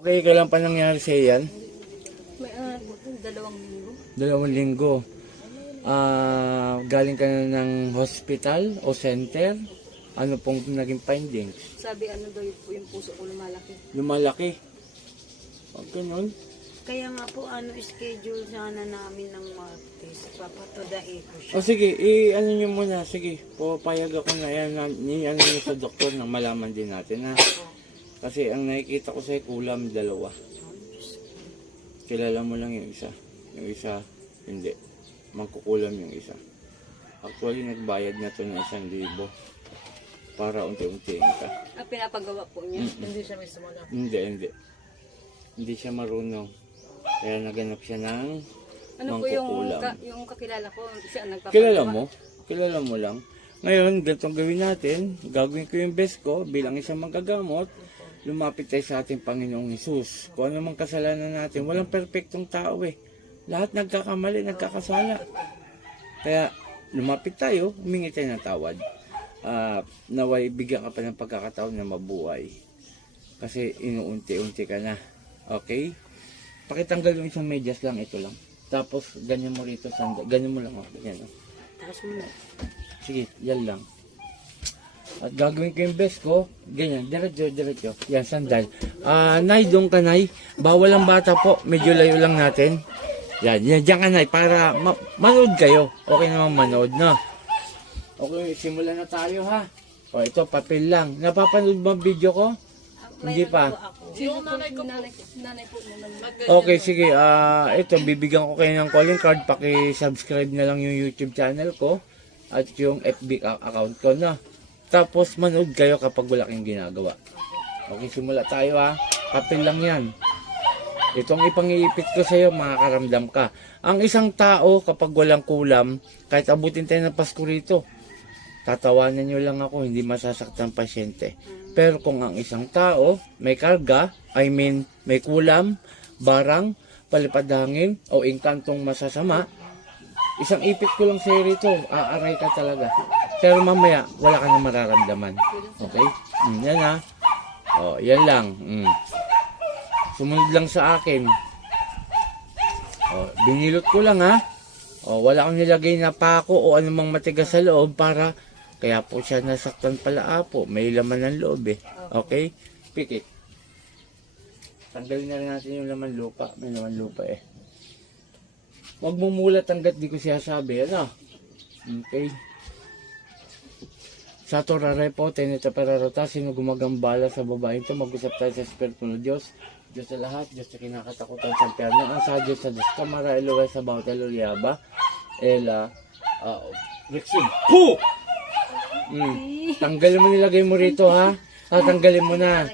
Okay, kailan pa nangyari sa yan? May 2 linggo. 2 linggo. Galing ka na ng hospital o center? Ano pong naging findings? Sabi daw yung puso ko lumalaki. Lumalaki. Pag ganun. Kaya nga po, schedule sana namin ng Martes. Papatodae ko siya. O sige, ano nyo muna. Sige, pupayag ako na yan. Ano nyo sa doktor na malaman din natin ha. Kasi ang nakikita ko sa'yo, kulam 2. Kilala mo lang yung isa. Yung isa, hindi. Magkukulam yung isa. Actually, nagbayad na to ng 1,000 para unti-untiin ka. Pinapagawa po niya. Hindi siya may sumula. Hindi. Hindi siya marunong. Kaya naganap siya ng Ano po yung, mangkukulam. yung kakilala ko? Siya ang nagpapagawa. Kilala mo? Kilala mo lang. Ngayon, ganitong gawin natin. Gagawin ko yung best ko bilang isang magagamot. Lumapit tayo sa ating Panginoong Hesus. Kung ano mang kasalanan natin, walang perfectong tao eh. Lahat nagkakamali, nagkakasala. Kaya lumapit tayo, humingi tayo ng tawad. Naway bigyan ka pa ng pagkakataon na mabuhay. Kasi inuunti-unti ka na. Okay? Pakitanggal yung isang medyas lang, ito lang. Tapos, ganyan mo rito, ganyan mo lang. Ganyan, Tapos mo. Sige, yan lang. At gagawin ko yung best ko, ganyan, diretso. Yan, sandal. Nay, doon ka, Nay. Bawal ang bata po, medyo layo lang natin. Yan, dyan ka, Nay, para manood kayo. Okay naman manood, no? Okay, simulan na tayo, ha? O, ito, papel lang. Napapanood mo ang video ko? Hindi pa. Yung nanay po. Okay, sige. Ito, bibigyan ko kayo ng calling card. Paki-subscribe na lang yung YouTube channel ko at yung FB account ko na. Tapos manood kayo kapag wala kayong ginagawa. Okay, simula tayo ha. Papel lang yan. Itong ipangiipit ko sa iyo, makakaramdam ka. Ang isang tao kapag walang kulam, kahit abutin tayo ng Pasko rito, tatawanan nyo lang ako, hindi masasaktan pasyente. Pero kung ang isang tao may karga, may kulam, barang, palipad hangin, o inkantong masasama, isang ipit ko lang sa'yo rito, aaray ka talaga. Pero mamaya, wala ka na mararamdaman. Okay? Yan ha. O, yan lang. Sumunod lang sa akin. O, binilot ko lang ha. O, wala akong nilagay na pako o anumang matigas sa loob para kaya po siya nasaktan pala po. May laman ng loob eh. Okay? Pikit. Tanggalin na rin natin yung laman lupa. May laman lupa eh. Huwag mo mulat hanggat di ko siya sabi. Ano? Okay. Sa torare po, teneta perarota, sino gumagambala sa babaeng to, mag-usap tayo sa Espiritu ng Diyos. Diyos sa lahat, Diyos sa kinakatakutan sa impyerno, ang sa Diyos sa Diyos, kamara, eluway sa bawat elulyaba, Rexin. Puh! Tanggalin mo, nilagay mo rito ha. Tatanggalin mo na.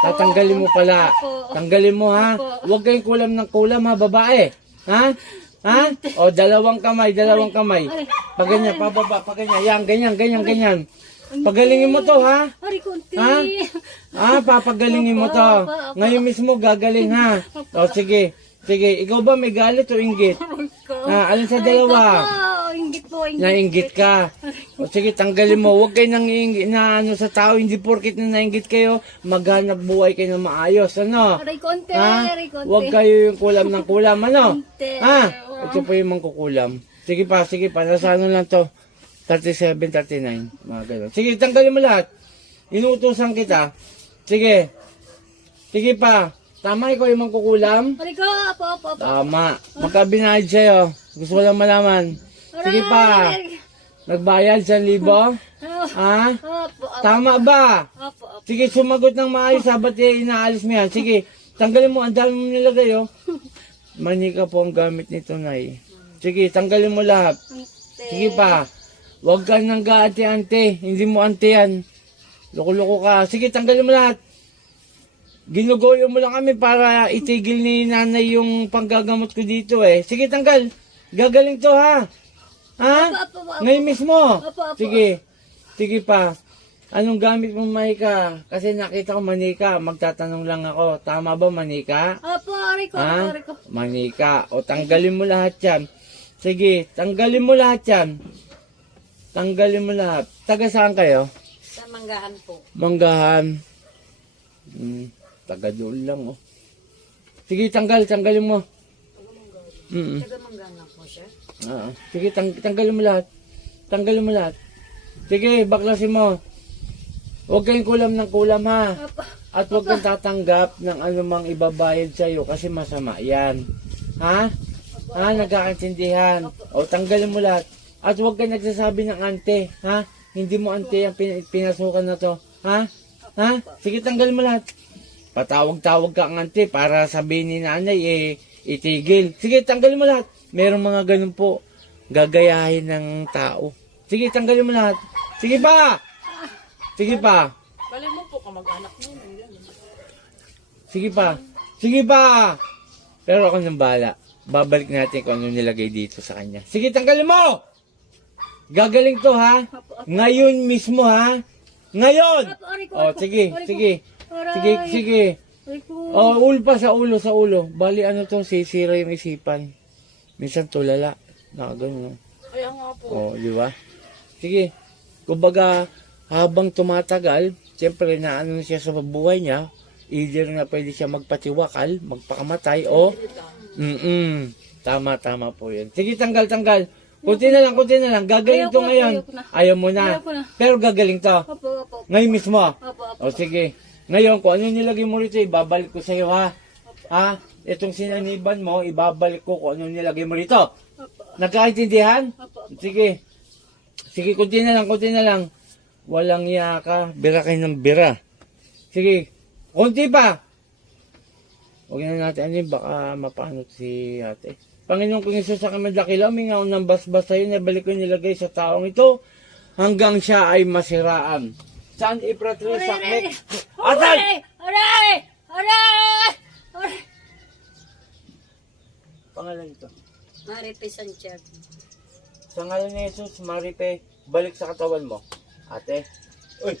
Tatanggalin mo pala. Tanggalin mo ha. Huwag kayong kulam ng kulam ha, babae. Ha? Ha? O, dalawang kamay. Paganyan, pababa, paganyan. Yan, ganyan. Pagalingin mo to, ha? Ha? Papagalingin mo to. Ngayon mismo, gagaling, ha? O, sige. Ikaw ba may galit o inggit? Ha? Alin sa dalawa? Inggit po. Nainggit ka. O, sige, tanggalin mo. Huwag kayo nang iinggit na sa tao. Hindi porkit na nainggit kayo, maghanap buhay kayo na maayos. Ano? Ha? Huwag kayo yung kulam ng kulam. Ano? Ha? Ito po yung mangkukulam. Sige pa. Nasa ano lang to? 37, 39. Mga ganun. Sige, tanggalin mo lahat. Inuutosan kita. Sige pa. Tama, ikaw yung mangkukulam? Apo. Tama. Magkabinayad sa'yo. Gusto ko lang malaman. Sige pa. Nagbayad 1,000? Ha? Tama ba? Sige, sumagot ng maayos. Sabat inaalis mo yan. Sige, tanggalin mo. Ang dami mo nilagay, oh. Manika po ang gamit nito, Nay. Sige, tanggalin mo lahat. Sige pa. Huwag ka nang gaante-ante. Hindi mo ante yan. Loko-loko ka. Sige, tanggalin mo lahat. Ginugoyo mo lang kami para itigil ni nanay yung panggagamot ko dito eh. Sige, tanggal. Gagaling to ha. Ha? Ngayon mismo. Sige pa. Anong gamit mo, Manika? Kasi nakita ko manika. Magtatanong lang ako. Tama ba, manika? Apo, ha? Manika. O, tanggalin mo lahat yan. Sige, tanggalin mo lahat yan. Taga saan kayo? Sa Manggahan po. Manggahan. Taga doon lang, oh. Sige, tanggalin mo. Taga-manggana po siya. Sige, tanggalin mo lahat. Tanggalin mo lahat. Sige, baklasin mo. Huwag kayong kulam ng kulam, ha? At huwag kang tatanggap ng anumang ibabayad sa'yo kasi masama yan. Ha? Ha? Nagkakaintindihan. O, tanggalin mo lahat. At huwag kang nagsasabi ng ante, ha? Hindi mo ante ang pinasukan na to. Ha? Ha? Sige, tanggalin mo lahat. Patawag-tawag ka ang ante para sabihin ni nanay, itigil. Sige, tanggalin mo lahat. Merong mga ganun po. Gagayahin ng tao. Sige, tanggalin mo lahat. Sige pa! Sige pa. Bali mo po kamag-anak mo. Sige pa. Sige pa! Pero ako nang bahala. Babalik natin kung ano nilagay dito sa kanya. Sige, tanggalin mo! Gagaling to, ha? Ngayon mismo, ha? Ngayon! Oh, sige, sige. Sige, sige. Oh, ulo pa sa ulo, sa ulo. Bali, ano to, sisira yung isipan. Minsan tulala. Nakagano. Kaya nga po. Oh, di ba? Sige. Kumbaga, habang tumatagal, siyempre na ano siya sa buhay niya, either na pwede siya magpatiwakal, magpakamatay, o tama po yun. Sige, tanggal. Kunti na lang. Gagaling to ngayon. Ayaw mo na. Pero gagaling to. Opo. Ngayon mismo. Opo. O sige. Ngayon, kung ano nilagay mo rito, ibabalik ko sa'yo, ha? Ha? Itong sinaniban mo, ibabalik ko kung ano nilagay mo rito. Nagkaintindihan? Sige. Sige, kunti na lang. Walang iya ka. Bira kayo ng bira. Sige. Kunti pa. Huwag na natin. Baka mapano si ate. Panginoon kong Isus sa kaming dakila, mingaw ng basbas sa'yo, nabalik ko nilagay sa taong ito hanggang siya ay masiraan. Saan ipratri sakmek? Atay! Aray! Pangalan ito. Maripe Santiago. Sa ngalan ni Jesus, Maripe, balik sa katawan mo. Ate. Uy!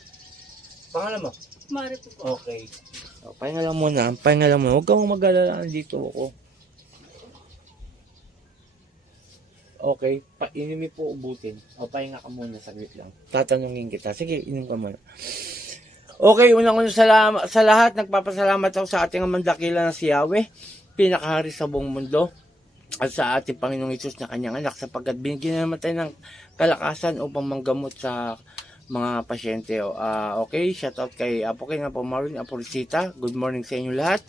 Pangalan mo? Mari po. Okay. O, pahinga lang muna. Huwag kang mag-alala, dito ako. Okay, inumin po ubutin. O, pahinga ka muna, saglit lang. Tatanungin kita. Sige, inom ka muna. Okay, unang-una sa lahat, nagpapasalamat ako sa ating amandakila na si Yahweh, pinakahari sa buong mundo, at sa ating Panginoong Isus na kanyang anak, sapagkat binigyan naman tayo ng kalakasan upang manggamot sa mga pasyente. Okay, shoutout kay Apo King, Apo Marin, Apo Risita. Good morning sa inyo lahat.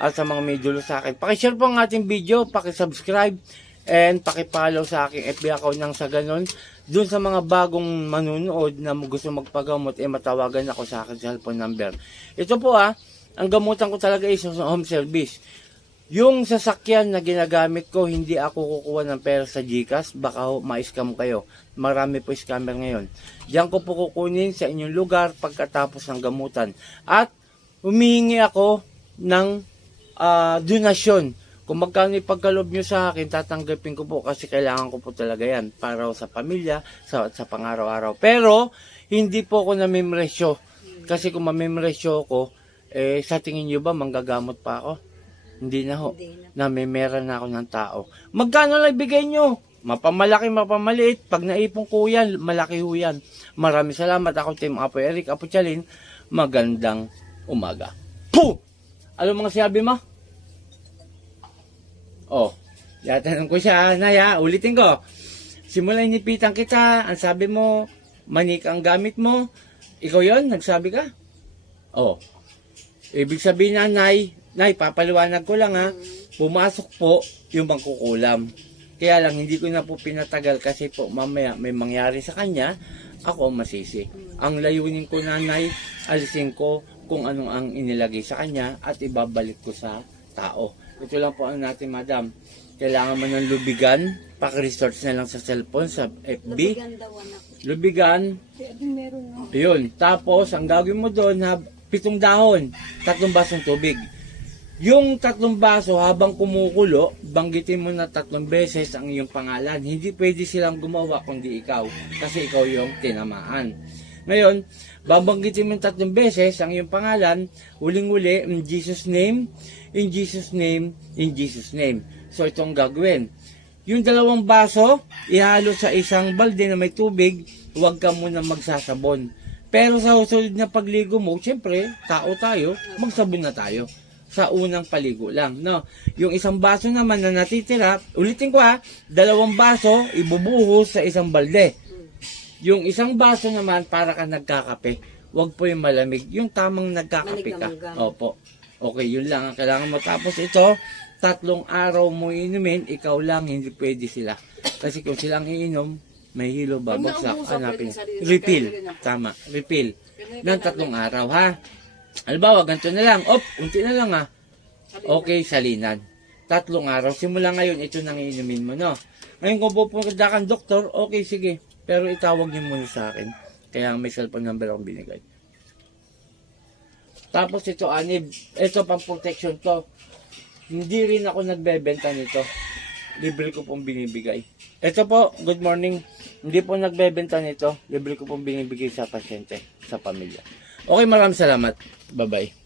At sa mga may dulo sa akin, pakishare po ang ating video, pakisubscribe, and pakipollow sa aking FB account nang sa ganon. Doon sa mga bagong manunood na gusto magpagamot, matawagan ako sa aking cellphone number. Ito po ang gamutan ko talaga is sa home service. Yung sasakyan na ginagamit ko, hindi ako kukuha ng pera sa GCash, baka ma-scam kayo. Marami po scammer ngayon. Diyan ko po kukunin sa inyong lugar pagkatapos ng gamutan. At humihingi ako ng donasyon. Kung magkano ipagkaloob nyo sa akin, tatanggapin ko po kasi kailangan ko po talaga yan para sa pamilya, sa pang-araw-araw. Pero, hindi po ako namimresyo. Kasi kung mamimresyo ko, sa tingin nyo ba, manggagamot pa ako? Hindi na ho. Namimera na ako ng tao. Magkano lang ibigay nyo? Mapamalaki, mapamaliit. Pag naipon ko yan, malaki ho yan. Maraming salamat. Ako Team Apo Eric, Apo Chalin. Magandang umaga. Puh! Ano mga sabi mo? Yatanong ko siya, Naya, ulitin ko. Simula inipitan kita, ang sabi mo, manik ang gamit mo. Ikaw yon, nagsabi ka? Ibig sabihin na, Nay, papaliwanag ko lang ha, pumasok po yung mangkukulam. Kaya lang, hindi ko na po pinatagal kasi po mamaya may mangyari sa kanya, ako masisi. Ang layunin ko na, Nay, alisin ko kung anong ang inilagay sa kanya at ibabalik ko sa tao. Ito lang po ang natin, Madam. Kailangan mo ng lubigan, paki-research na lang sa cellphone, sa FB. Lubigan. Yun. Tapos, ang gagawin mo doon, 7 dahon, 3 basong tubig. Yung 3 baso, habang kumukulo, banggitin mo na 3 beses ang iyong pangalan. Hindi pwede silang gumawa kundi ikaw, kasi ikaw yung tinamaan. Ngayon, babanggitin mo 3 beses ang iyong pangalan, uling-uli, in Jesus' name, in Jesus' name, in Jesus' name. So, ito ang gagawin. Yung 2 baso, ihalo sa isang balde na may tubig, huwag ka muna magsasabon. Pero sa susunod na pagligo mo, siyempre, tao tayo, magsabon na tayo. sa unang paligo lang, no? Yung isang baso naman na natitira, ulitin ko 2 baso ibubuhos sa isang balde. Yung isang baso naman para ka nagkakape. Huwag po yung malamig, yung tamang nagkakape ka. Manigang-gang. Opo. Okay, yun lang ang kailangan mo. Tapos ito, 3 araw mo inumin, ikaw lang, hindi pwede sila. Kasi kung silang iinom, may hilo babagsak, naubusan, hanapin. pwede sarili, Refill. pwede rin ako. Tama, refill. Pinay- Ng 3 araw, ha? Halimbawa, ganito na lang. Unti na lang, ha? Okay, salinan. 3 araw. Simula ngayon, ito nang iinumin mo, no? Ngayon kung pupunta kang doktor, okay, sige. Pero itawag niyo muna sa akin. Kaya may cellphone number akong binigay. Tapos ito, anib. Ito pang protection to. Hindi rin ako nagbebenta nito. Libre ko pong binibigay. Ito po, good morning. Hindi po nagbebenta nito. Libre ko pong binibigay sa pasyente, sa pamilya. Okay, maraming salamat. Bye-bye.